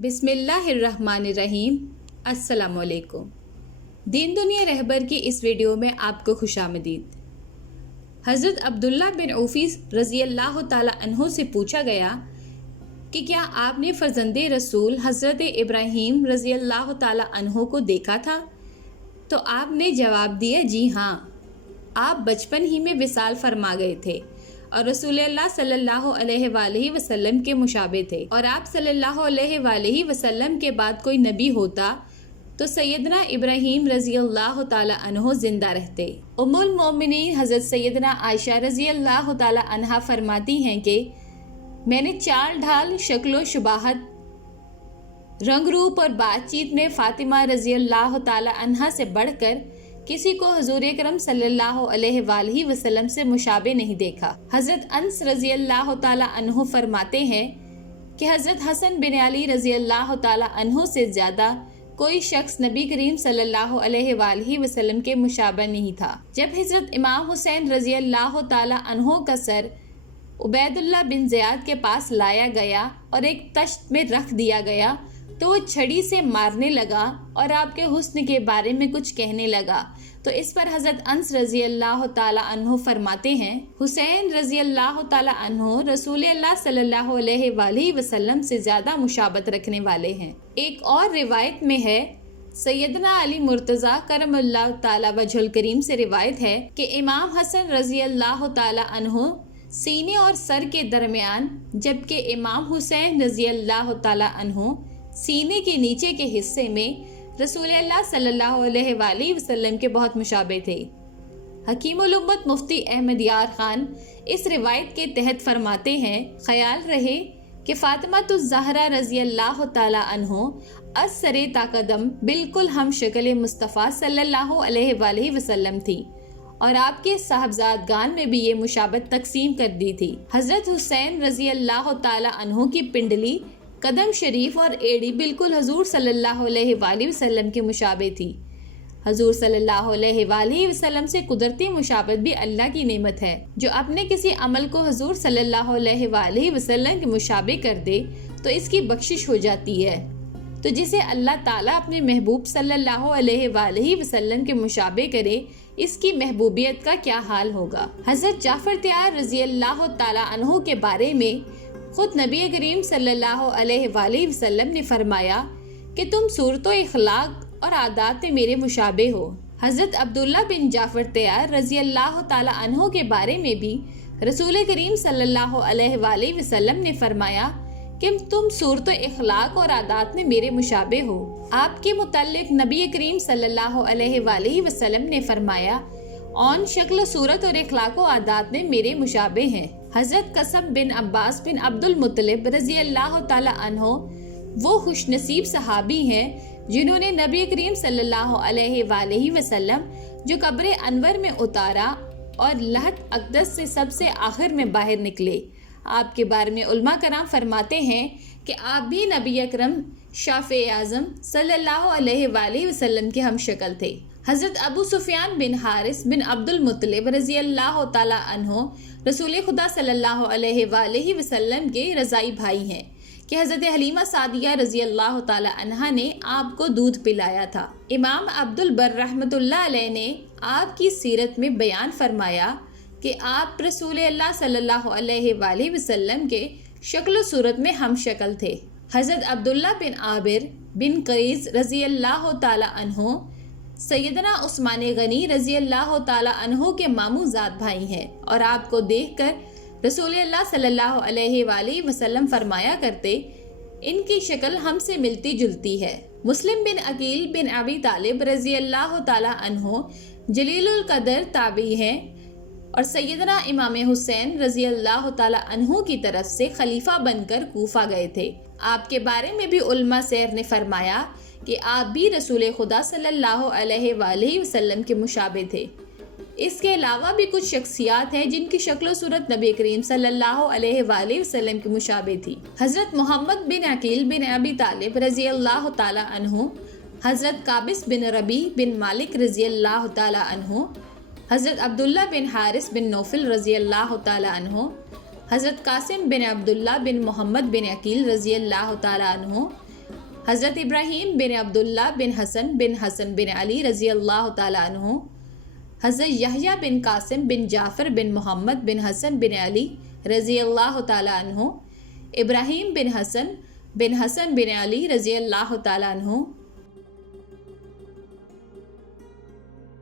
بسم اللہ الرحمن الرحیم۔ السلام علیکم۔ دین دنیا رہبر کی اس ویڈیو میں آپ کو خوش آمدید۔ حضرت عبداللہ بن عوفی رضی اللہ تعالی عنہ سے پوچھا گیا کہ کیا آپ نے فرزند رسول حضرت ابراہیم رضی اللہ تعالی عنہ کو دیکھا تھا؟ تو آپ نے جواب دیا جی ہاں، آپ بچپن ہی میں وصال فرما گئے تھے اور رسول اللہ صلی اللہ علیہ وآلہ وسلم کے مشابہ تھے، اور آپ صلی اللہ علیہ وآلہ وسلم کے بعد کوئی نبی ہوتا تو سیدنا ابراہیم رضی اللہ تعالی عنہ زندہ رہتے۔ ام المومنین حضرت سیدنا عائشہ رضی اللہ تعالی عنہا فرماتی ہیں کہ میں نے چال ڈھال، شکل و شباہت، رنگ روپ اور بات چیت میں فاطمہ رضی اللہ تعالی عنہا سے بڑھ کر کسی کو حضور اکرم صلی اللہ علیہ وآلہ وسلم سے مشابہ نہیں دیکھا۔ حضرت انس رضی اللہ تعالی عنہ فرماتے ہیں کہ حضرت حسن بن علی رضی اللہ تعالی عنہ سے زیادہ کوئی شخص نبی کریم صلی اللہ علیہ وآلہ وسلم کے مشابہ نہیں تھا۔ جب حضرت امام حسین رضی اللہ تعالی عنہ کا سر عبید اللہ بن زیاد کے پاس لایا گیا اور ایک تشت میں رکھ دیا گیا تو وہ چھڑی سے مارنے لگا اور آپ کے حسن کے بارے میں کچھ کہنے لگا، تو اس پر حضرت انس رضی اللہ تعالی عنہ فرماتے ہیں حسین رضی اللہ تعالی عنہ رسول اللہ صلی اللہ علیہ وآلہ وسلم سے زیادہ مشابہت رکھنے والے ہیں۔ ایک اور روایت میں ہے، سیدنا علی مرتضیٰ کرم اللہ تعالی وجہ الکریم سے روایت ہے کہ امام حسن رضی اللہ تعالی عنہ سینے اور سر کے درمیان، جبکہ امام حسین رضی اللہ تعالی عنہ سینے کے نیچے کے حصے میں رسول اللہ صلی اللہ علیہ وآلہ وسلم کے بہت مشابہ تھے۔ حکیم الامت مفتی احمد یار خان اس روایت کے تحت فرماتے ہیں، خیال رہے کہ فاطمہ الزہرا رضی اللہ تعالی عنہ از سر تا قدم بالکل ہم شکل مصطفیٰ صلی اللہ علیہ وآلہ وسلم تھی، اور آپ کے صاحبزادگان میں بھی یہ مشابہت تقسیم کر دی تھی۔ حضرت حسین رضی اللہ تعالی عنہ کی پنڈلی، قدم شریف اور ایڑی بالکل حضور صلی اللہ علیہ وآلہ وسلم کے مشابہ تھی۔ حضور صلی اللہ علیہ وآلہ وسلم سے قدرتی مشابہت بھی اللہ کی نعمت ہے۔ جو اپنے کسی عمل کو حضور صلی اللہ علیہ وآلہ وسلم کے مشابہ کر دے تو اس کی بخشش ہو جاتی ہے، تو جسے اللہ تعالیٰ اپنے محبوب صلی اللہ علیہ وآلہ وسلم کے مشابہ کرے، اس کی محبوبیت کا کیا حال ہوگا۔ حضرت جعفر طیار رضی اللہ تعالی عنہ کے بارے میں خود نبی کریم صلی اللہ علیہ وآلہ وسلم نے فرمایا کہ تم صورت و اخلاق اور عادات میں میرے مشابہ ہو۔ حضرت عبداللہ بن جعفر طیار رضی اللہ تعالی عنہ کے بارے میں بھی رسول کریم صلی اللہ علیہ وآلہ وسلم نے فرمایا کہ تم صورت و اخلاق اور عادات میں میرے مشابہ ہو۔ آپ کے متعلق نبی کریم صلی اللہ علیہ وآلہ وسلم نے فرمایا، اون شکل و صورت اور اخلاق و عادات میں میرے مشابہ ہیں۔ حضرت قاسم بن عباس بن عبد المطلب رضی اللہ تعالی عنہ وہ خوش نصیب صحابی ہیں جنہوں نے نبی کریم صلی اللہ علیہ وآلہ وسلم جو قبر انور میں اتارا اور لحد اقدس سے سب سے آخر میں باہر نکلے۔ آپ کے بارے میں علماء کرام فرماتے ہیں کہ آپ بھی نبی اکرم شافع اعظم صلی اللہ علیہ وآلہ وسلم کے ہم شکل تھے۔ حضرت ابو سفیان بن حارث بن عبد المطلب رضی اللہ تعالی عنہ رسول خدا صلی اللہ علیہ وآلہ وسلم کے رضائی بھائی ہیں کہ حضرت حلیمہ سعدیہ رضی اللہ تعالی عنہا نے آپ کو دودھ پلایا تھا۔ امام عبد البر رحمۃ اللہ علیہ نے آپ کی سیرت میں بیان فرمایا کہ آپ رسول اللہ صلی اللہ علیہ وآلہ وسلم کے شکل و صورت میں ہم شکل تھے۔ حضرت عبداللہ بن عابر بن قریظ رضی اللہ تعالی عنہ سیدنا عثمان غنی رضی اللہ تعالی عنہ کے ماموں زاد بھائی ہیں، اور آپ کو دیکھ کر رسول اللہ صلی اللہ علیہ وآلہ وسلم فرمایا کرتے، ان کی شکل ہم سے ملتی جلتی ہے۔ مسلم بن عقیل بن ابی طالب رضی اللہ تعالی عنہ جلیل القدر تابعی ہیں، اور سیدنا امام حسین رضی اللہ تعالی عنہ کی طرف سے خلیفہ بن کر کوفہ گئے تھے۔ آپ کے بارے میں بھی علماء سیر نے فرمایا کہ آپ بھی رسول خدا صلی اللہ علیہ وآلہ وسلم کے مشابہ تھے۔ اس کے علاوہ بھی کچھ شخصیات ہیں جن کی شکل و صورت نبی کریم صلی اللہ علیہ وآلہ وسلم کے مشابہ تھی۔ حضرت محمد بن عقیل بن ابی طالب رضی اللہ تعالی عنہ، حضرت قابس بن ربیع بن مالک رضی اللہ تعالی عنہ، حضرت عبداللہ بن حارث بن نوفل رضی اللہ تعالی عنہ، حضرت قاسم بن عبداللہ بن محمد بن عقیل رضی اللہ تعالی عنہ، حضرت ابراہیم بن عبداللہ بن حسن بن علی رضی اللہ تعالیٰ عنہ، حضرت یحییٰ بن قاسم بن جعفر بن محمد بن حسن بن علی رضی اللہ تعالیٰ عنہ، ابراہیم بن حسن بن علی رضی اللہ تعالیٰ عنہ،